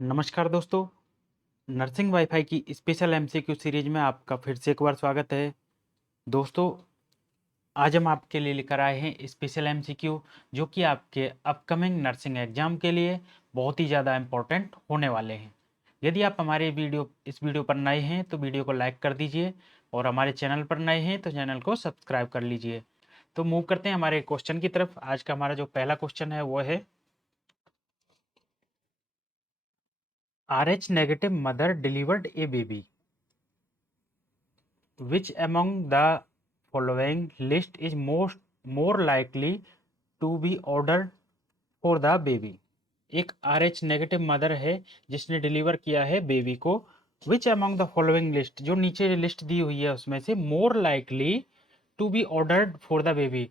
नमस्कार दोस्तों, nursing wifi की स्पेशल एमसीक्यू सीरीज में आपका फिर से एक बार स्वागत है। दोस्तों, आज हम आपके लिए लेकर आए हैं स्पेशल एमसीक्यू जो कि आपके अपकमिंग नर्सिंग एग्जाम के लिए बहुत ही ज़्यादा इम्पोर्टेंट होने वाले हैं। यदि आप हमारे इस वीडियो पर नए हैं तो वीडियो को लाइक कर दीजिए और हमारे चैनल पर नए हैं तो चैनल को सब्सक्राइब कर लीजिए। तो मूव करते हैं हमारे क्वेश्चन की तरफ। आज का हमारा जो पहला क्वेश्चन है वो है, RH negative mother delivered A baby, which among the following list is more likely to be ordered for the baby? एक RH नेगेटिव मदर है जिसने डिलीवर किया है बेबी को। Which among the following list, जो नीचे लिस्ट दी हुई है उसमें से more likely to be ordered for the baby,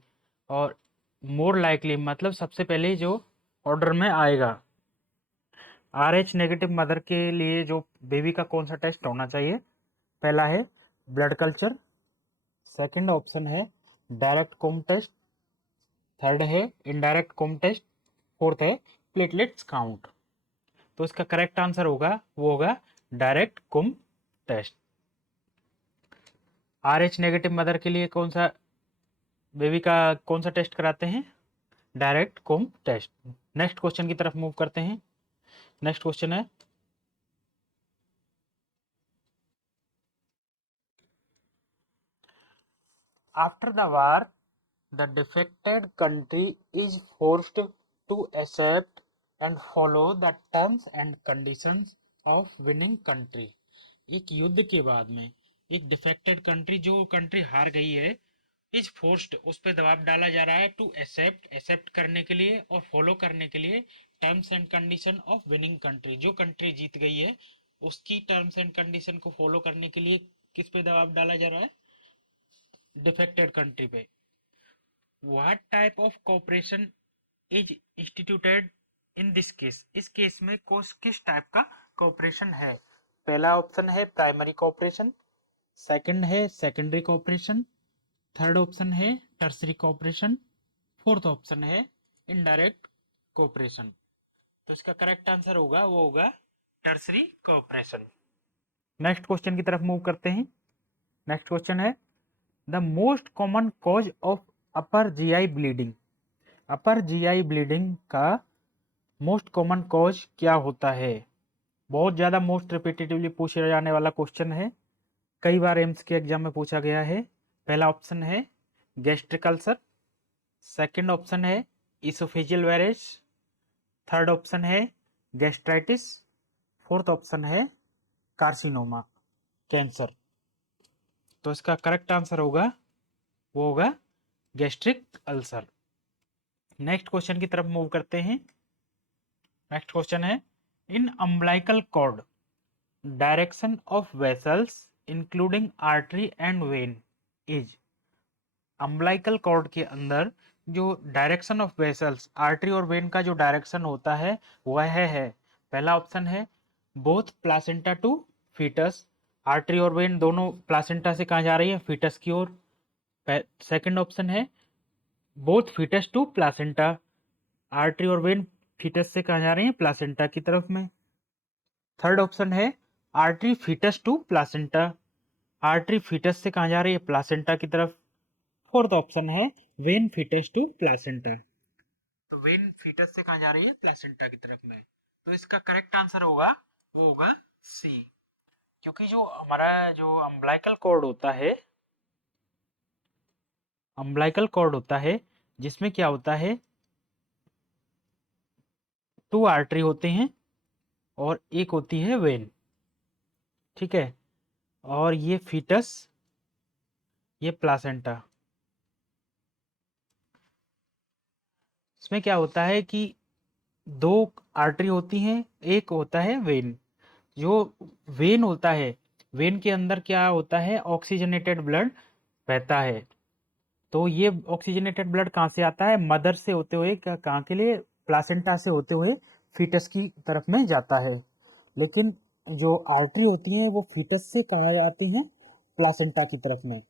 और मोर लाइकली मतलब सबसे पहले जो ऑर्डर में आएगा। RH नेगेटिव मदर के लिए जो बेबी का कौन सा टेस्ट होना चाहिए? पहला है ब्लड कल्चर, सेकंड ऑप्शन है डायरेक्ट कोम टेस्ट, थर्ड है इनडायरेक्ट कोम टेस्ट, फोर्थ है प्लेटलेट्स काउंट। तो इसका करेक्ट आंसर होगा वो होगा direct Coombs test. RH negative mother के लिए कौन सा बेबी का कौन सा टेस्ट कराते हैं? Direct Coombs test. Next question की तरफ मूव करते हैं। नेक्स्ट क्वेश्चन है, after the war the defected country is forced to accept and follow the terms and conditions of winning country। एक युद्ध के बाद में एक डिफेक्टेड कंट्री, जो कंट्री हार गई है, इज फोर्स्ड, उस पर दबाव डाला जा रहा है, टू एक्सेप्ट करने के लिए और फॉलो करने के लिए terms and condition of winning country. जो कंट्री जीत गई है उसकी टर्म्स एंड कंडीशन को फॉलो करने के लिए किस पे दबाव डाला जा रहा है? डिफेक्टेड कंट्री पे। What type of corporation is instituted in this case? इस केस में किस टाइप का कॉपरेशन है? पहला ऑप्शन है प्राइमरी कॉपरेशन, सेकंड है सेकेंडरी कॉपरेशन, थर्ड ऑप्शन है टर्सरी कॉपरेशन, फोर्थ ऑप्शन है इनडायरेक्ट कॉपरेशन। तो इसका करेक्ट आंसर होगा वो होगा टर्सरी कॉपरेशन। नेक्स्ट क्वेश्चन की तरफ मूव करते हैं। नेक्स्ट क्वेश्चन है, the most common cause of upper GI bleeding. Upper GI bleeding का मोस्ट कॉमन कॉज क्या होता है? बहुत ज़्यादा मोस्ट रिपीटेटिवली पूछा जाने वाला क्वेश्चन है, कई बार एम्स के एग्जाम में पूछा गया है। पहला ऑप्शन है गैस्ट्रिक अल्सर, सेकंड ऑप्शन है इसोफेजियल वायरस, थर्ड ऑप्शन है गैस्ट्राइटिस, फोर्थ ऑप्शन है कार्सिनोमा, कैंसर। तो इसका करेक्ट आंसर होगा वो होगा गैस्ट्रिक अल्सर। नेक्स्ट क्वेश्चन की तरफ मूव करते हैं। नेक्स्ट क्वेश्चन है, in umbilical cord direction of vessels including artery and vein is. Umbilical cord के अंदर जो डायरेक्शन ऑफ वेसल्स, आर्टरी और वेन का जो डायरेक्शन होता है वह है, पहला ऑप्शन है both placenta to foetus. Artery और वेन दोनों प्लासेंटा से कहाँ जा रही है? फीटस की ओर। सेकंड ऑप्शन है both foetus to placenta. Artery और वेन फीटस से कहाँ जा रही है? प्लासेंटा की तरफ में। थर्ड ऑप्शन है artery foetus to placenta. Artery foetus से कहाँ जा रही है? प्लासेंटा की तरफ। फोर्थ ऑप्शन है वेन फीटस टू प्लासेंटा। तो वेन फीटस से कहाँ जा रही है? प्लासेंटा की तरफ में। तो इसका करेक्ट आंसर होगा वो होगा सी। क्योंकि जो हमारा जो अम्बलाइकल कॉर्ड होता है जिसमें क्या होता है, टू आर्टरी होते हैं और एक होती है वेन, ठीक है। और ये फीटस, ये प्लासेंटा। इसमें क्या होता है कि दो आर्टरी होती हैं, एक होता है वेन। जो वेन होता है, वेन के अंदर क्या होता है? ऑक्सीजनेटेड ब्लड बहता है। तो ये ऑक्सीजनेटेड ब्लड कहाँ से आता है? मदर से होते हुए कहाँ के लिए? प्लासेंटा से होते हुए फीटस की तरफ में जाता है। लेकिन जो आर्टरी होती हैं वो फीटस से कहाँ आती हैं? प्लासेंटा की तरफ में।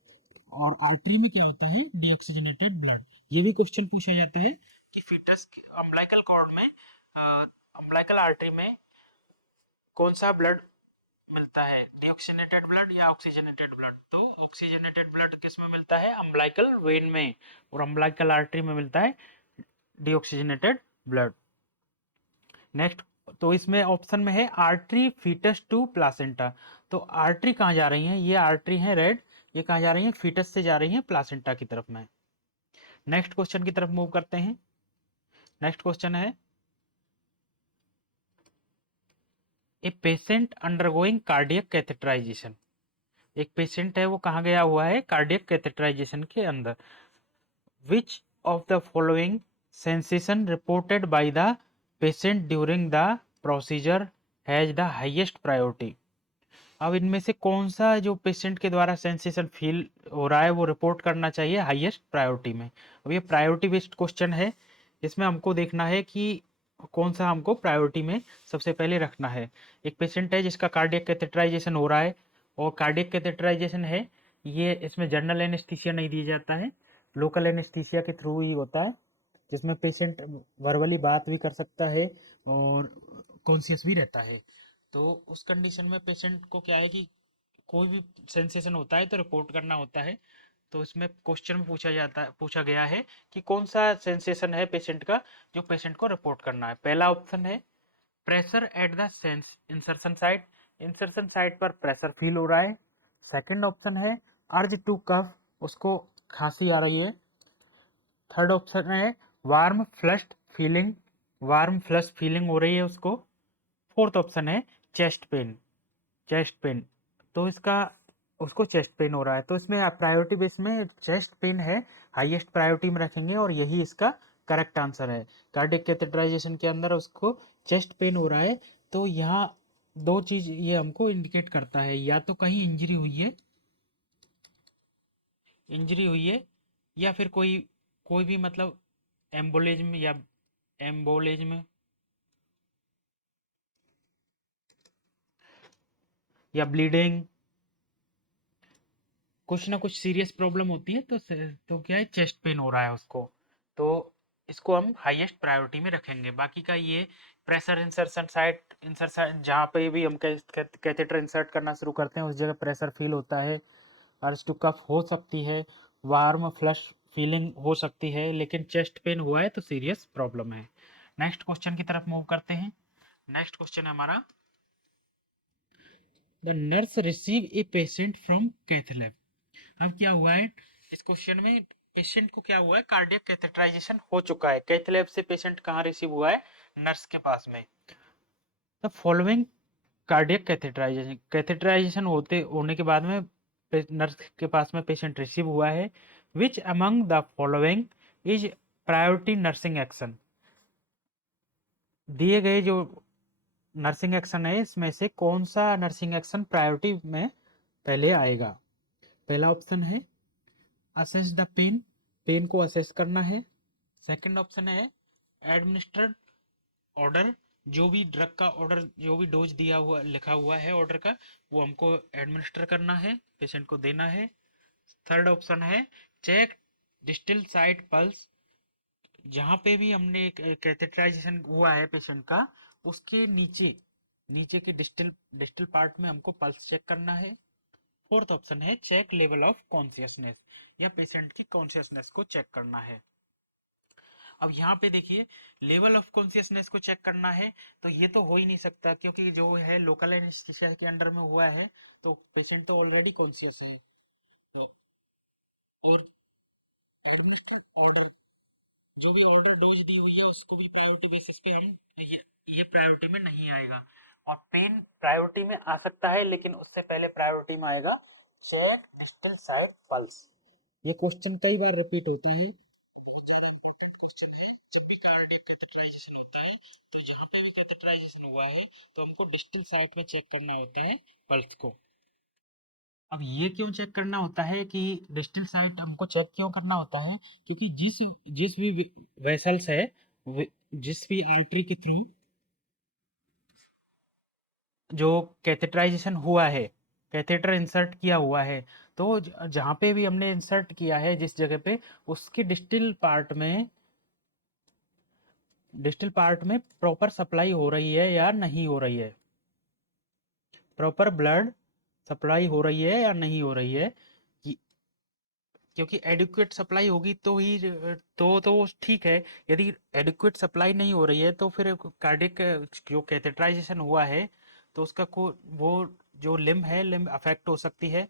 और आर्टरी में क्या होता है? Deoxygenated blood. ये भी क्वेश्चन पूछा जाता है कि फीटस अम्बलाइकल कॉर्ड में, अम्बलाइकल आर्टरी में कौन सा ब्लड मिलता है, डीऑक्सीजनेटेड ब्लड या ऑक्सीजनेटेड ब्लड? तो ऑक्सीजनेटेड ब्लड किस में मिलता है? अम्बिलिकल वेन में और अम्बिलिकल आर्टरी में मिलता है डीऑक्सीजनेटेड ब्लड। नेक्स्ट, तो इसमें ऑप्शन में है आर्टरी फीटस टू प्लासेंटा। तो आर्टरी कहाँ जा रही है? ये आर्टरी है रेड, ये कहाँ जा रही है? फीटस से जा रही है प्लासेंटा की तरफ में। नेक्स्ट क्वेश्चन की तरफ मूव करते हैं। नेक्स्ट क्वेश्चन है, a patient undergoing cardiac catheterization. एक पेशेंट है, वो कहाँ गया हुआ है? कार्डियक कैथेटराइजेशन के अंदर। Which of the following sensation reported by the patient during the procedure has the highest priority. अब इनमें से कौन सा जो पेशेंट के द्वारा सेंसेशन फील हो रहा है वो रिपोर्ट करना चाहिए हाईएस्ट प्रायोरिटी में? अब ये प्रायोरिटी बेस्ड क्वेश्चन है, इसमें हमको देखना है कि कौन सा हमको प्रायोरिटी में सबसे पहले रखना है। एक पेशेंट है जिसका कार्डियक कैथेटराइजेशन हो रहा है, और कार्डियक कैथेटराइजेशन है ये, इसमें जनरल एनेस्थीसिया नहीं दिया जाता है, लोकल एनेस्थीसिया के थ्रू ही होता है, जिसमें पेशेंट वर्बली बात भी कर सकता है और कॉन्शियस भी रहता है। तो उस कंडीशन में पेशेंट को क्या है कि कोई भी सेंसेशन होता है तो रिपोर्ट करना होता है। तो इसमें क्वेश्चन में पूछा गया है कि कौन सा सेंसेशन है पेशेंट का जो पेशेंट को रिपोर्ट करना है। पहला ऑप्शन है pressure at the sense insertion site, insertion site पर प्रेशर फील हो रहा है। सेकंड ऑप्शन है अर्ज टू कफ, उसको खांसी आ रही है। थर्ड ऑप्शन है warm flushed feeling, warm flush feeling हो रही है उसको। फोर्थ ऑप्शन है चेस्ट पेन, चेस्ट पेन। तो इसका उसको चेस्ट पेन हो रहा है, तो इसमें प्रायोरिटी बेस में चेस्ट पेन है, हाईएस्ट प्रायोरिटी में रखेंगे और यही इसका करेक्ट आंसर है। कार्डियक कैथेटराइजेशन के अंदर उसको चेस्ट पेन हो रहा है, तो यहाँ दो चीज ये हमको इंडिकेट करता है, या तो कहीं इंजरी हुई है, इंजरी हुई है, या फिर कोई कोई भी मतलब एम्बोलिज्म या एम्बोलिज्म या ब्लीडिंग, कुछ ना कुछ सीरियस प्रॉब्लम होती है, तो क्या है, चेस्ट पेन हो रहा है उसको। तो इसको हम हाईएस्ट प्रायोरिटी में रखेंगे। बाकी का ये प्रेशर इंसर्शन साइट, इंसर्शन जहाँ पे भी हम कैथेटर इंसर्ट करना शुरू करते हैं उस जगह प्रेशर फील होता है, अर्ज टू कफ हो सकती है, वार्म फ्लश फीलिंग हो सकती है, लेकिन चेस्ट पेन हुआ है तो सीरियस प्रॉब्लम है। नेक्स्ट क्वेश्चन की तरफ मूव करते हैं। नेक्स्ट क्वेश्चन है हमारा, the nurse receive a patient from cath lab. अब क्या हुआ है इस क्वेश्चन में, पेशेंट को क्या हुआ है, कार्डियक कैथेटराइजेशन हो चुका है। कैथ लैब से पेशेंट कहाँ रिसीव हुआ है? नर्स के पास में। The following cardiac catheterization, catheterization होने के बाद में नर्स के पास में पेशेंट रिसीव हुआ है। विच among the following is priority nursing action. दिए गए जो नर्सिंग एक्शन है इसमें से कौन सा नर्सिंग एक्शन प्रायोरिटी में पहले आएगा? पहला ऑप्शन है असेस द पेन, पेन को असेस करना है। सेकंड ऑप्शन है एडमिनिस्ट्रेड ऑर्डर, जो भी ड्रग का ऑर्डर, जो भी डोज दिया हुआ लिखा हुआ है ऑर्डर का, वो हमको एडमिनिस्टर करना है, पेशेंट को देना है। थर्ड ऑप्शन है चेक डिस्टल साइड पल्स, जहाँ पे भी हमने कैथेटराइजेशन हुआ है पेशेंट का उसके नीचे, नीचे के डिस्टल डिस्टल पार्ट में हमको पल्स चेक करना है। फोर्थ ऑप्शन है चेक लेवल ऑफ कॉन्शियसनेस, या पेशेंट की कॉन्शियसनेस को चेक करना है। अब यहाँ पे देखिए, लेवल ऑफ कॉन्शियसनेस को चेक करना है, तो ये तो हो ही नहीं सकता क्योंकि जो है लोकल एनेस्थीसिया के अंडर में हुआ है, तो पेशेंट तो ऑलरेडी कॉन्शियस है। तो और एडमिनिस्ट्रेड ऑर्डर, जो भी ऑर्डर डोज दी हुई है उसको भी प्रायोरिटी बेसिस पे हम, ये प्रायोरिटी में नहीं आएगा। और पेन प्रायोरिटी में आ सकता है, लेकिन उससे पहले प्रायोरिटी में आएगा चेक डिस्टल साइड पल्स। ये क्वेश्चन कई बार रिपीट होता है, बहुत ज्यादा इंपॉर्टेंट क्वेश्चन है। जब भी कार्डियक कैथेटराइजेशन होता है तो जहाँ पे भी कैथेटराइजेशन हुआ है तो हमको डिस्टल साइट में चेक करना होता है पल्स को। अब ये क्यों चेक करना होता है कि डिस्टल साइट हमको चेक क्यों करना होता है? क्योंकि जिस जिस भी वेसल्स है, जिस भी आर्टरी के थ्रू जो कैथेटराइजेशन हुआ है, कैथेटर इंसर्ट किया हुआ है, तो जहाँ पे भी हमने इंसर्ट किया है जिस जगह पे, उसके डिस्टल पार्ट में प्रॉपर सप्लाई हो रही है या नहीं हो रही है। प्रॉपर ब्लड सप्लाई हो रही है या नहीं हो रही है, क्योंकि एडिक्वेट सप्लाई होगी तो ही तो ठीक है। यदि एडिक्वेट सप्लाई नहीं हो रही है तो फिर कार्डिक जो कैथेटराइजेशन हुआ है तो उसका वो जो लिम्ब है, लिम्ब अफेक्ट हो सकती है,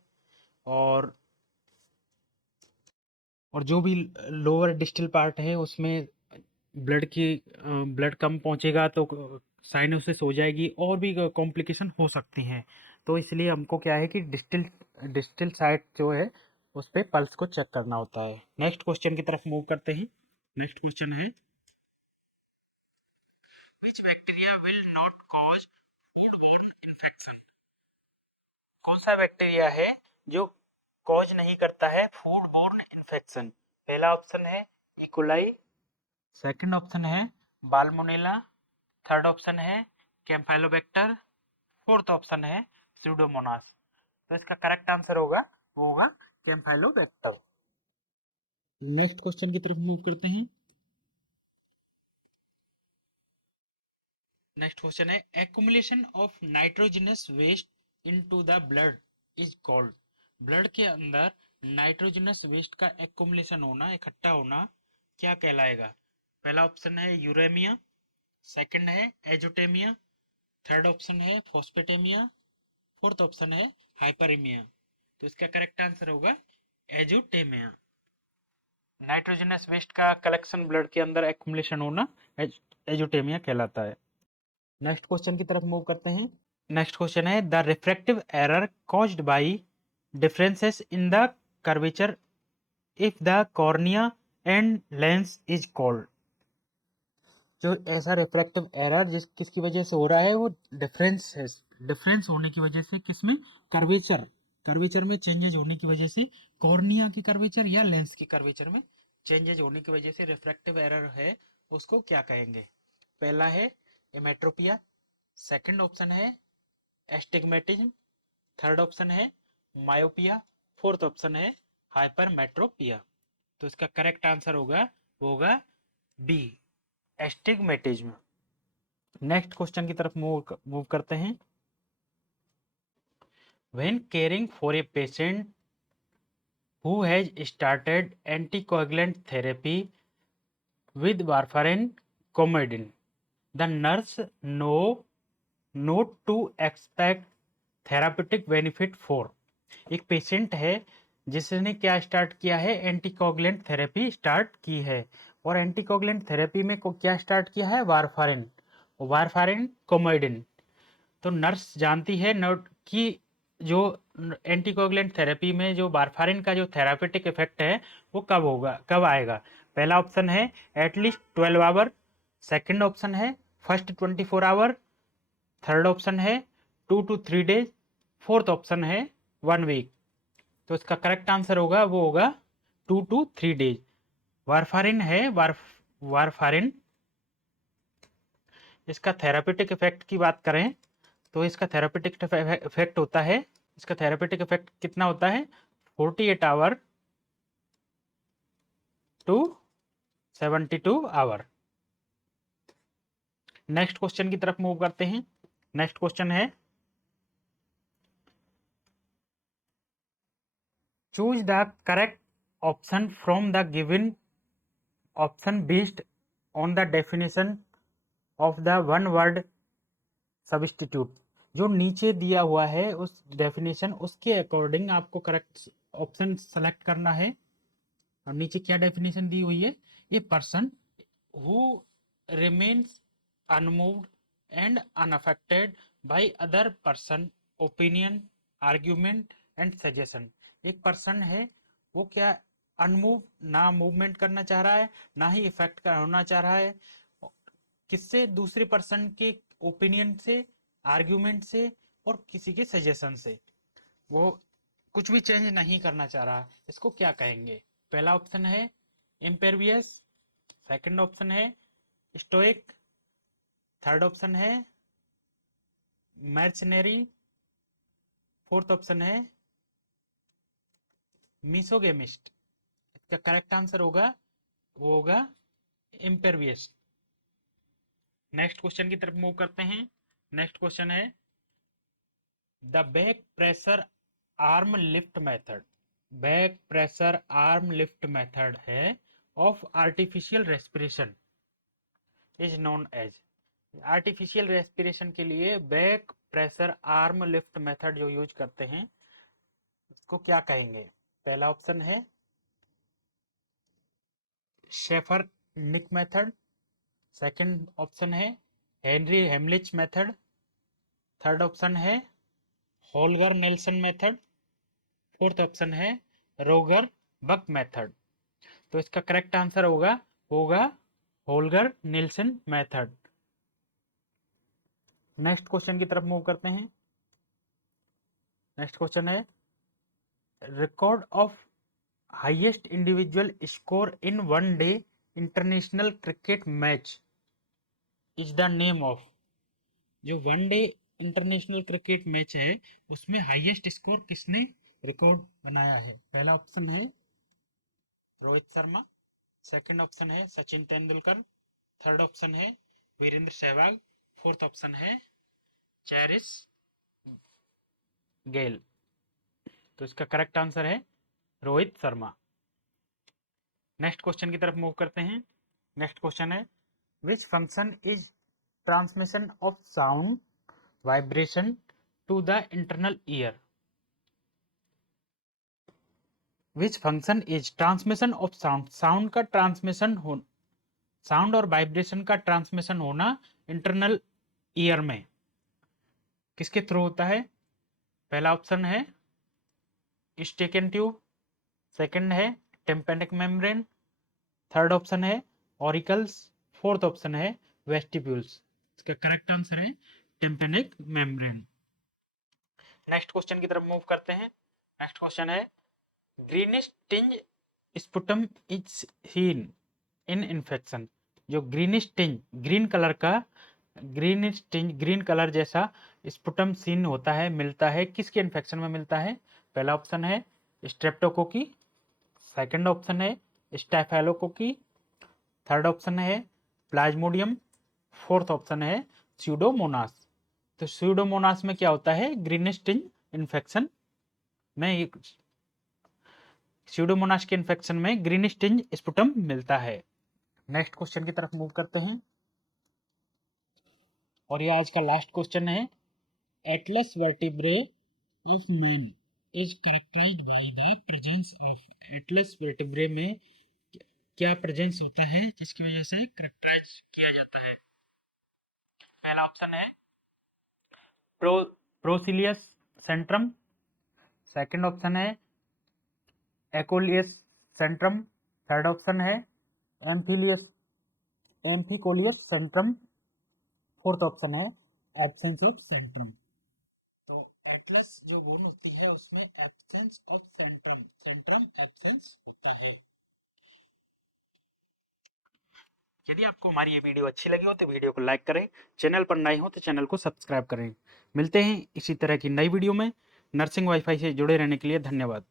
और जो भी लोअर डिस्टल पार्ट है उसमें ब्लड कम पहुंचेगा तो साइनोसिस हो जाएगी और भी कॉम्प्लिकेशन हो सकती हैं। तो इसलिए हमको क्या है कि डिस्टल डिस्टल साइड जो है उस पे पल्स को चेक करना होता है। नेक्स्ट क्वेश्चन की तरफ मूव करते हैं। नेक्स्ट क्वेश्चन है which bacteria will not cause foodborne infection. कौन सा बैक्टीरिया है जो कॉज नहीं करता है फूडबॉर्न इन्फेक्शन? पहला ऑप्शन है इकोलाई, सेकंड ऑप्शन है बालमोनेला, थर्ड ऑप्शन है कैम्फाइलोबैक्टर, फोर्थ ऑप्शन है स्यूडोमोनास। तो इसका करेक्ट आंसर होगा वो होगा कैम्फाइलोबैक्टर। नेक्स्ट क्वेश्चन की तरफ मूव करते हैं। नेक्स्ट क्वेश्चन है accumulation of nitrogenous waste into the blood is called. Blood के अंदर नाइट्रोजनस वेस्ट का एक्युमुलेशन होना, इकट्ठा होना, क्या कहलाएगा? पहला ऑप्शन है यूरेमिया, सेकंड है एजोटेमिया, थर्ड ऑप्शन है फॉस्फेटेमिया, फोर्थ ऑप्शन है हाइपरीमिया। तो इसका करेक्ट आंसर होगा एजोटेमिया। नाइट्रोजनस वेस्ट का कलेक्शन ब्लड के अंदर एक्युमुलेशन होना एजोटेमिया कहलाता है। नेक्स्ट क्वेश्चन की तरफ मूव करते हैं। नेक्स्ट क्वेश्चन है the refractive error caused by differences in the curvature if the cornea and lens is called. जो ऐसा रिफ्रैक्टिव एरर किसकी वजह से हो रहा है, वो डिफरेंस होने की वजह से, किसमें? कर्वेचर कर्वेचर में चेंजेज होने की वजह से, कॉर्निया की कर्वेचर या लेंस की कर्वेचर में चेंजेज होने की वजह से रिफ्रैक्टिव एरर है, उसको क्या कहेंगे? पहला है एमेट्रोपिया, सेकंड ऑप्शन है एस्टिग्मेटिज्म, थर्ड ऑप्शन है मायोपिया, फोर्थ ऑप्शन है हाइपरमेट्रोपिया। तो इसका करेक्ट आंसर होगा वो होगा बी, एस्टिग्मेटिज्म। नेक्स्ट क्वेश्चन की तरफ मूव करते हैं। When caring for a patient who has started anticoagulant therapy with warfarin coumadin, the nurse know not to expect therapeutic benefit for. एक पेशेंट है जिसने क्या स्टार्ट किया है, एंटीकोगुलेंट थेरेपी स्टार्ट की है, और एंटीकोगुलेंट थेरेपी में को क्या स्टार्ट किया है? Warfarin, warfarin coumadin. तो नर्स जानती है नोट कि जो एंटीकोगुलेंट थेरेपी में जो वारफारिन का जो थेरापेटिक इफेक्ट है वो कब होगा, कब आएगा? पहला ऑप्शन है एटलीस्ट 12 आवर, सेकंड ऑप्शन है फर्स्ट 24 आवर, थर्ड ऑप्शन है 2 to 3 डेज, फोर्थ ऑप्शन है 1 वीक। तो इसका करेक्ट आंसर होगा वो होगा 2 to 3 डेज। वारफारिन है वारफारिन, इसका थेरापेटिक इफेक्ट की बात करें तो इसका थेरापेटिक इफेक्ट होता है, इसका थेरापेटिक इफेक्ट कितना होता है? 48 hour to 72 hour. Next question की तरफ मूव करते हैं। नेक्स्ट क्वेश्चन है choose the correct option from the given option based on the definition of the one word substitute. जो नीचे दिया हुआ है उस डेफिनेशन, उसके अकॉर्डिंग आपको करेक्ट ऑप्शन सेलेक्ट करना है। और नीचे क्या डेफिनेशन दी हुई है? A person who remains unmoved and unaffected by other person opinion, argument and suggestion. एक पर्सन है वो क्या अनमूव, ना मूवमेंट करना चाह रहा है ना ही इफेक्ट होना चाह रहा है, किससे? दूसरे पर्सन के ओपिनियन से, आर्ग्यूमेंट से और किसी के सजेशन से। वो कुछ भी चेंज नहीं करना चाह रहा, इसको क्या कहेंगे? पहला ऑप्शन है इम्पेरियस, सेकंड ऑप्शन है स्टोइक, थर्ड ऑप्शन है मर्चनरी, फोर्थ ऑप्शन है मिसोगेमिस्ट। इसका करेक्ट आंसर होगा वो होगा इम्पेरियस। नेक्स्ट क्वेश्चन की तरफ मूव करते हैं। नेक्स्ट क्वेश्चन है the back pressure arm lift method, back pressure arm lift method है of artificial respiration is known as, artificial respiration के लिए back pressure arm lift method जो यूज करते हैं इसको क्या कहेंगे? पहला ऑप्शन है Schafer nick method, second option है Henry Heimlich method, third option है Holger Nielsen method, fourth option है रोगर बक मेथड। तो इसका करेक्ट आंसर होगा होगा Holger Nielsen method. Next question की तरफ मूव करते हैं। नेक्स्ट क्वेश्चन है record of highest individual score in one day international cricket match is the name of, जो one day international cricket match है उसमें हाईएस्ट स्कोर किसने रिकॉर्ड बनाया है? पहला ऑप्शन है रोहित शर्मा, सेकंड ऑप्शन है सचिन तेंदुलकर, थर्ड ऑप्शन है वीरेंद्र सहवाग, फोर्थ ऑप्शन है चेरिस गेल। तो इसका करेक्ट आंसर है रोहित शर्मा। नेक्स्ट क्वेश्चन की तरफ मूव करते हैं। नेक्स्ट क्वेश्चन है which function is transmission of sound vibration to the internal ear, which function is transmission of sound, sound का ट्रांसमिशन हो, साउंड और वाइब्रेशन का ट्रांसमिशन होना इंटरनल ईयर में किसके थ्रू होता है? पहला ऑप्शन है स्टेकन ट्यूब, सेकंड है टिम्पैनिक मेम्ब्रेन, थर्ड ऑप्शन है ऑरिकल्स, फोर्थ ऑप्शन है वेस्टिब्यूल्स। इसका करेक्ट आंसर है टिम्पैनिक मेम्ब्रेन। नेक्स्ट क्वेश्चन की तरफ मूव करते हैं। नेक्स्ट क्वेश्चन है greenish tinge sputum is seen in infection, जो ग्रीनिश टिंज ग्रीन कलर का ग्रीनिश टिंज ग्रीन कलर जैसा स्पुटम सीन होता है मिलता है किसके इन्फेक्शन में मिलता है? पहला ऑप्शन है स्ट्रेप्टोकोकी, सेकंड ऑप्शन है स्टाफाइलोकोकी, थर्ड ऑप्शन है प्लाज्मोडियम, फोर्थ ऑप्शन है स्यूडोमोनास। तो स्यूडोमोनास में क्या होता है? ग्रीनिश टिंज इन्फेक्शन में स्यूडोमोनास के इन्फेक्शन में ग्रीनिश टिंज स्पुटम मिलता है। नेक्स्ट क्वेश्चन की तरफ मूव करते हैं और ये आज का लास्ट क्वेश्चन है atlas vertebrae of man is characterized by the presence of, atlas vertebrae में क्या प्रेजेंस होता है जिसकी वजह से कैरेक्टराइज किया जाता है? पहला ऑप्शन है प्रोसिलियस सेंट्रम, सेकंड ऑप्शन है एकोलियस सेंट्रम, थर्ड ऑप्शन है एम्फिकोलियस सेंट्रम, फोर्थ ऑप्शन है एब्सेंस ऑफ सेंट्रम। तो एटलस जो बोन होती है उसमें absence of Centrum, Centrum absence होता है। यदि आपको हमारी ये वीडियो अच्छी लगी हो तो वीडियो को लाइक करें, चैनल पर नए हो तो चैनल को सब्सक्राइब करें। मिलते हैं इसी तरह की नई वीडियो में। नर्सिंग वाईफाई से जुड़े रहने के लिए धन्यवाद।